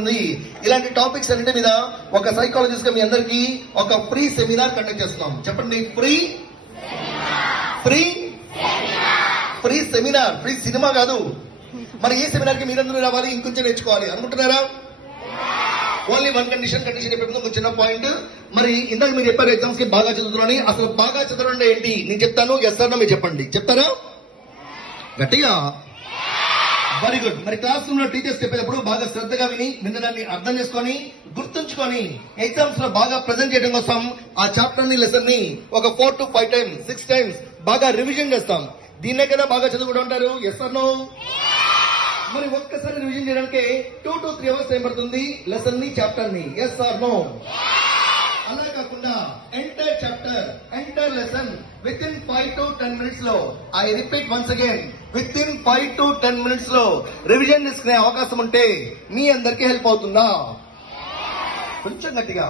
ఉంది. ఇలాంటి టాపిక్స్ అన్నిటి మీద ఒక సైకాలజిస్ట్ గా మీ అందరికి ఒక ఫ్రీ సెమినార్ కండక్ట్ చేస్తున్నాం. చెప్పండి, free free seminar. Free cinema కాదు. మరి ఈ సెమినార్ కి మీరందరూ రావాలి, ఇంకొంచెం నేర్చుకోవాలి అనుకుంటున్నారా? ఓన్లీ వన్ కండిషన్ చెప్పేది ఒక చిన్న పాయింట్. మరి ఇందాక మీరు చెప్పారు ఎగ్జామ్స్ కి బాగా చదువుతున్నారని. అసలు బాగా చదవడం ఏంటి నేను చెప్తాను, ఎస్ ఆర్ నో మీరు చెప్పండి. చెప్తారా గట్టిగా? Very good. మరి క్లాస్ రూమ్ లో టీచర్స్ చెప్పేటప్పుడు బాగా శ్రద్ధగా వినడాన్ని అర్థం చేసుకొని గుర్తుంచుకొని ఎగ్జామ్స్ లో బాగా ప్రెజెంట్ చేయడం కోసం ఆ చాప్టర్ ని లెసన్ ని ఒక 4 to 5 times 6 times బాగా రివిజన్ చేస్తాం. దీన్నే కదా బాగా చదువుకుంటూ ఉంటారు. Yes or no? మరి ఒక్కసారి రివిజన్ చేయడానికి 2 to 3 hours టైం పడుతుంది లెసన్ ని, చాప్టర్ ని. Yes or no? అలా కాకుండా entire chapter, entire lesson within 5 to 10 minutes లో, I repeat once again, within 5 to 10 minutes లో రివిజన్ తీసుకునే అవకాశం ఉంటే మీ అందరికీ హెల్ప్ అవుతుందా? కొంచెం గట్టిగా.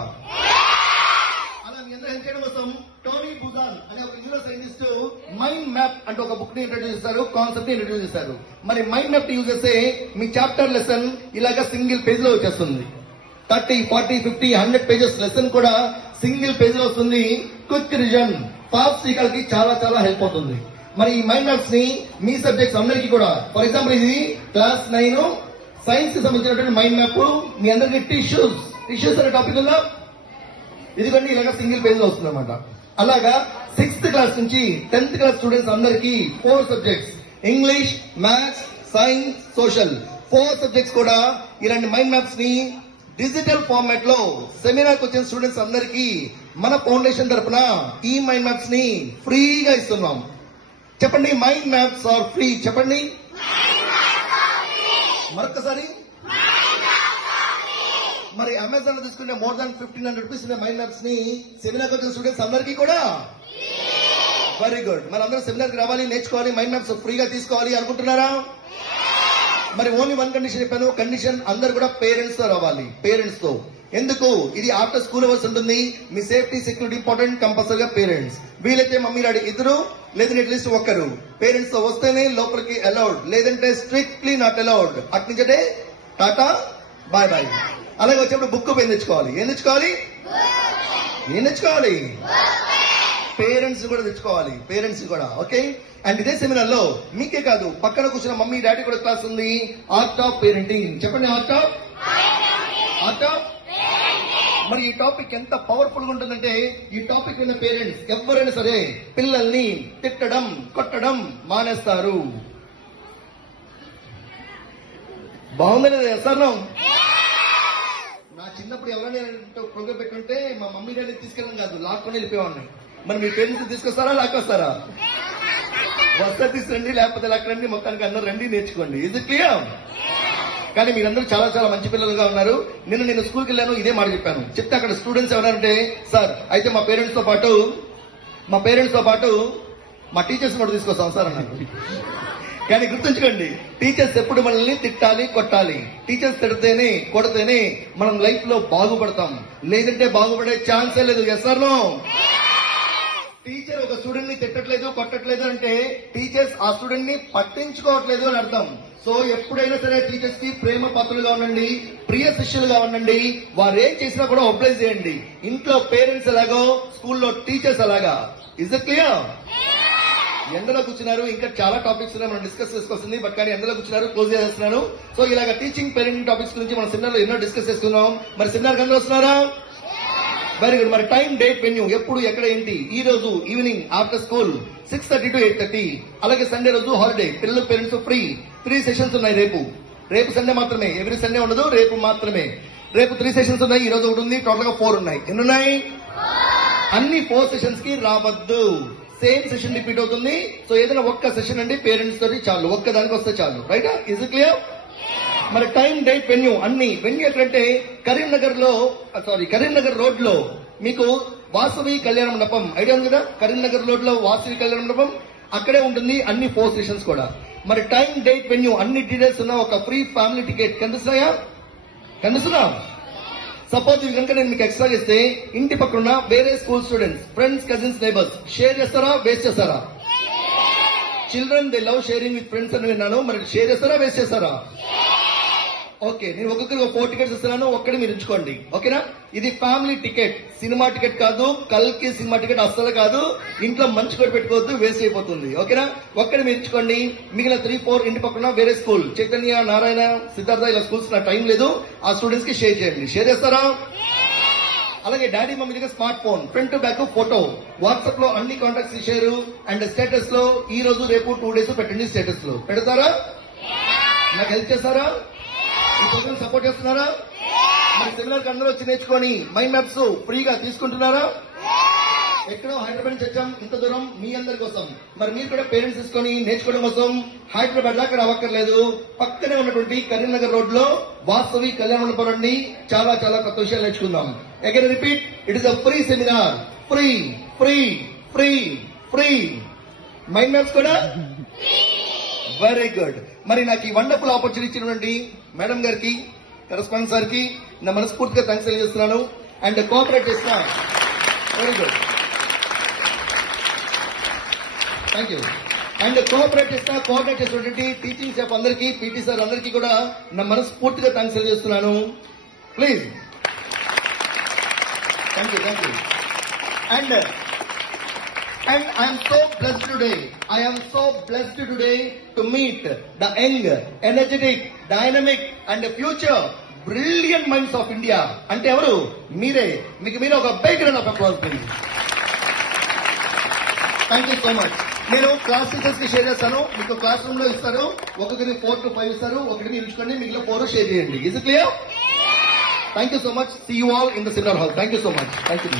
అలా మీ అందరూ హెల్ప్ చేయడం కోసం టోనీ బుజాన్ అనే ఒక న్యూరో సైంటిస్ట్ మైండ్ మ్యాప్ అంటే ఒక బుక్ ని ఇంట్రడ్యూస్ చేస్తారు, కాన్సెప్ట్ ని ఇంట్రడ్యూస్ చేస్తారు. మరి మైండ్ మ్యాప్ యూజ్ చేస్తే మీ చాప్టర్ లెసన్ ఇలాగా సింగిల్ పేజ్ లో వచ్చేస్తుంది. 30, 40, 50, 100 పేజెస్ లెసన్ కూడా సింగిల్ పేజ్ లో వస్తుంది. క్విక్ రివిజన్, ఫాస్ట్ సీకర్ కి చాలా చాలా హెల్ప్ అవుతుంది. మరి ఈ మైండ్ మ్యాప్స్ ని మీ సబ్జెక్ట్స్ అందరికీ కూడా, ఫర్ ఎగ్జాంపుల్ ఇది క్లాస్ 9 సైన్స్ కి సంబంధించినటువంటి మైండ్ మ్యాప్ మీ అందరికి టిష్యూస్ అనే టాపిక్ ఉందా? ఇదిగోండి ఇలాగా సింగిల్ పేజ్ లో వస్తుంది అనమాట. అలాగా 6th క్లాస్ నుంచి 10th క్లాస్ స్టూడెంట్స్ అందరికి 4 subjects, English, maths, science, social, 4 subjects కూడా ఇలాంటి మైండ్ మ్యాప్స్ ని డిజిటల్ ఫార్మాట్ లో సెమినార్ కు వచ్చిన స్టూడెంట్స్ అందరికి మన ఫౌండేషన్ తరపున ఈ మైండ్ మ్యాప్స్ ని ఫ్రీగా ఇస్తున్నాం. చెప్పండి, మైండ్ మ్యాప్స్ ఆర్ ఫ్రీ. చెప్పండి మరొకసారి. మరి అమెజాన్ లో తీసుకుంటే more than 1500 rupees mind maps ని సెమినార్ కు వచ్చిన స్టూడెంట్స్ అందరికీ కూడా. Very good. మరి అందరూ సెమినార్ కి రావాలి, నేర్చుకోవాలి, మైండ్ మ్యాప్స్ ఫ్రీగా తీసుకోవాలి అనుకుంటున్నారా? మరి ఓన్లీ వన్ కండిషన్ చెప్పాను. కండిషన్ అందరు కూడా పేరెంట్స్ తో రావాలి. పేరెంట్స్ తో. ఎందుకు? ఇది ఆఫ్టర్ స్కూల్ అవర్స్ ఉంటుంది. మీ సేఫ్టీ, సెక్యూరిటీ ఇంపార్టెంట్. కంపల్సరీగా పేరెంట్స్, వీలైతే మమ్మీ డాడీ ఇద్దరు, లేదంటే అట్లీస్ట్ ఒక్కరు పేరెంట్స్ తో వస్తేనే లోపలికి అలౌడ్, లేదంటే స్ట్రిక్ట్లీ నాట్ అలౌడ్. అట్నుంచే టాటా బాయ్ బాయ్. అలాగే వచ్చేప్పుడు బుక్ పెన్ తెచ్చుకోవాలి. ఏం తెచ్చుకోవాలి? పేరెంట్స్ కూడా తెచ్చుకోవాలి. పేరెంట్స్ కూడా. ఓకే. అండ్ ఇదే సెమినార్ లో మీకే కాదు, పక్కన కూర్చున్న మమ్మీ డాడీ కూడా క్లాస్ ఉంది. Art of parenting. చెప్పండి, ఆర్ట్ ఆఫ్. మరి ఈ టాపిక్ ఎంత పవర్ఫుల్ గా ఉంటుందంటే, ఈ టాపిక్ విన్న పేరెంట్స్ ఎవరైనా సరే పిల్లల్ని తిట్టడం, కొట్టడం మానేస్తారు. బాగుందని సార్. నా చిన్నప్పుడు ఎవరైనా ప్రోగ్రామ్ పెట్టుంటే మా మమ్మీ డాడీ తీసుకెళ్ళడం కాదు, లాక్కొని వెళ్ళిపోయేవాడిని. మరి మీ పేరెంట్స్ తీసుకొస్తారా, లాక్కొస్తారా? వస్తే తీసుకురండి, లేకపోతే లాక్కరండి. మొత్తానికి అందరూ రండి, నేర్చుకోండి. ఇది క్లియర్? కానీ మీరందరూ చాలా చాలా మంచి పిల్లలుగా ఉన్నారు. నేను స్కూల్కి వెళ్ళాను, ఇదే మాట చెప్పాను. చెప్తే అక్కడ స్టూడెంట్స్ ఎవరంటే, సార్ అయితే మా పేరెంట్స్ తో పాటు మా టీచర్స్ కూడా తీసుకొస్తాం సార్ అన్నారు. కానీ గుర్తుంచుకోండి, టీచర్స్ ఎప్పుడు మనల్ని తిట్టాలి, కొట్టాలి. టీచర్స్ తిడితేనే, కొడితేనే మనం లైఫ్ లో బాగుపడతాం, లేదంటే బాగుపడే ఛాన్సే లేదు. Yes or no? టీచర్ ఒక స్టూడెంట్ ని తిట్టట్లేదు, కొట్టట్లేదు అంటే టీచర్స్ ఆ స్టూడెంట్ ని పట్టించుకోవట్లేదు అని అర్థం. సో ఎప్పుడైనా సరే టీచర్స్ కి ప్రేమ పాత్రలుగా ఉండండి, ప్రియ శిష్యులుగా ఉండండి. వారు ఏం చేసినా కూడా ఒబ్లైజ్ చేయండి. ఇంట్లో పేరెంట్స్ ఎలాగో స్కూల్లో టీచర్స్ అలాగా. Is it clear? ఎండలో కూర్చున్నారు, ఇంకా చాలా టాపిక్స్ మనం డిస్కస్ చేసుకోవాల్సింది. బట్ కానీ ఎండలో కూర్చున్నారు, క్లోజ్ చేస్తున్నాను. సో ఇలాగా టీచింగ్ పేరెంటింగ్ టాపిక్స్ గురించి మనం సెమినార్ లో ఎన్నో డిస్కస్ చేసుకున్నాం. మరి సెమినార్ అందరూ వస్తున్నారా? Very good. మరి టైం, డేట్, వెన్యూ, ఎప్పుడు, ఎక్కడ, ఏంటి? ఈ రోజు ఈవినింగ్ ఆఫ్టర్ స్కూల్ 6:30 to 8:30. అలాగే సండే రోజు హాలిడే, పిల్లలు పేరెంట్స్ ఫ్రీ. 3 సెషన్స్ ఉన్నాయి. రేపు సండే మాత్రమే, ఎవ్రీ సండే ఉండదు, రేపు మాత్రమే. రేపు 3 సెషన్స్ ఉన్నాయి, ఈ రోజు ఒకటి ఉంది. టోటల్ గా 4 ఉన్నాయి. ఎన్నున్నాయి? అన్ని 4 సెషన్స్ కి రావద్దు. సేమ్ సెషన్ రిపీట్ అవుతుంది. సో ఏదైనా ఒక్క సెషన్ అండి పేరెంట్స్ తోటి చాలు, ఒక్కదానికి వస్తే చాలు. రైట్? Is it clear? మరి టైం, డేట్, వెన్యూ అన్ని. వెన్యూ ఎక్కడంటే కరీంనగర్ రోడ్ లో మీకు వాసవి కళ్యాణ మండపం ఐడియా ఉంది కదా? కరీంనగర్ రోడ్ లో వాసవి కళ్యాణ మండపం అక్కడే ఉంటుంది. అన్ని 4 సెషన్స్ కూడా. మరి టైం, డేట్, వెన్యూ అన్ని డీటెయిల్స్ ఉన్న ఒక ఫ్రీ ఫ్యామిలీ టికెట్ కనిపిస్తున్నా? సపోజ్ ఇది కనుక నేను మీకు ఎక్స్ట్రా చేస్తే, ఇంటి పక్కన వేరే school students, friends, cousins, neighbours share చేస్తారా, వేస్ట్ చేస్తారా? Children they love sharing with friends అని విన్నాను. మరి షేర్ చేస్తారా, వేస్ట్ చేస్తారా? ఓకే, నేను ఒక్కొక్కరికి 4 టికెట్స్ ఇస్తున్నాను, ఒక్కడి మీరు ఉంచుకోండి. ఓకేనా? ఇది ఫ్యామిలీ టికెట్, సినిమా టికెట్ కాదు. కల్కి సినిమా టికెట్ అస్సలు కాదు. ఇంట్లో మంచి కూడా పెట్టుకోవద్దు, వేస్ట్ అయిపోతుంది. ఓకేనా? ఒక్కడి మీరు ఉంచుకోండి. మిగిలిన 3-4 ఇంటి పక్కన వేరే స్కూల్, చైతన్య, నారాయణ, సిద్ధార్థ ఇలా స్కూల్స్ నా టైం లేదు. ఆ స్టూడెంట్స్ కి షేర్ చేయండి. షేర్ చేస్తారా? అలాగే డాడీ మమ్మీ దగ్గర smart phone, front to back photo, WhatsApp లో అన్ని కాంటాక్ట్స్ షేర్ అండ్ స్టేటస్ లో ఈ రోజు రేపు 2 డేస్ పెట్టండి. స్టేటస్ లో పెడతారా? నాకు హెల్ప్ చేస్తారా? ఈ ప్రోగ్రామ్ సపోర్ట్ చేస్తున్నారా? మరి సెమినార్ కి అందరూ వచ్చి నేర్చుకొని మైండ్ మ్యాప్స్ ఫ్రీగా తీసుకుంటున్నారా? ఎక్కడో హైదరాబాద్ నుంచి వచ్చాం ఇంత దూరం మీ అందరి కోసం. మరి మీరు కూడా పేరెంట్స్ తీసుకొని నేర్చుకోవడం కోసం హైదరాబాద్ దాకా రావక్కర్లేదు. పక్కనే ఉన్నటువంటి కరీంనగర్ రోడ్ లో వాస్తవి కళ్యాణ మండపం నుండి చాలా చాలా కొత్త విషయాలు నేర్చుకుందాం. Again repeat, it is a free seminar. Free free free free. Mind maps కూడా వెరీ గుడ్. మరి నాకు ఈ వండర్ఫుల్ ఆపర్చునిటీ ఇచ్చినటువంటి మేడం గారికి, కరెస్పాండెంట్ సార్ కి నా మనస్ఫూర్తిగా థ్యాంక్స్ తెలియజేస్తున్నాను. అండ్ కోఆపరేట్ చేసిన very good, thank you. And cooperate చేసినటువంటి టీచింగ్ స్టాఫ్ అందరికీ, పీటీ సార్ అందరికీ కూడా నా మనస్ఫూర్తిగా థ్యాంక్స్ తెలియజేస్తున్నాను. Please, thank you. And I am so blessed today to meet the young, energetic, dynamic and future brilliant minds of India. అంటే ఎవరు? మీరే. మీకు మీరే ఒక bike run of applause please. Thank you so much. నేను class teachers కి share చేస్తాను. మీకు క్లాస్ రూమ్ లో ఇస్తారు. ఒక్కొక్కరికి 4 to 5 ఇస్తారు. ఒకటి మీరు ఉంచుకోండి, మిగిలిన 4 షేర్ చేయండి. Is it clear? Thank you so much. See you all in the seminar hall. Thank you so much. Thank you.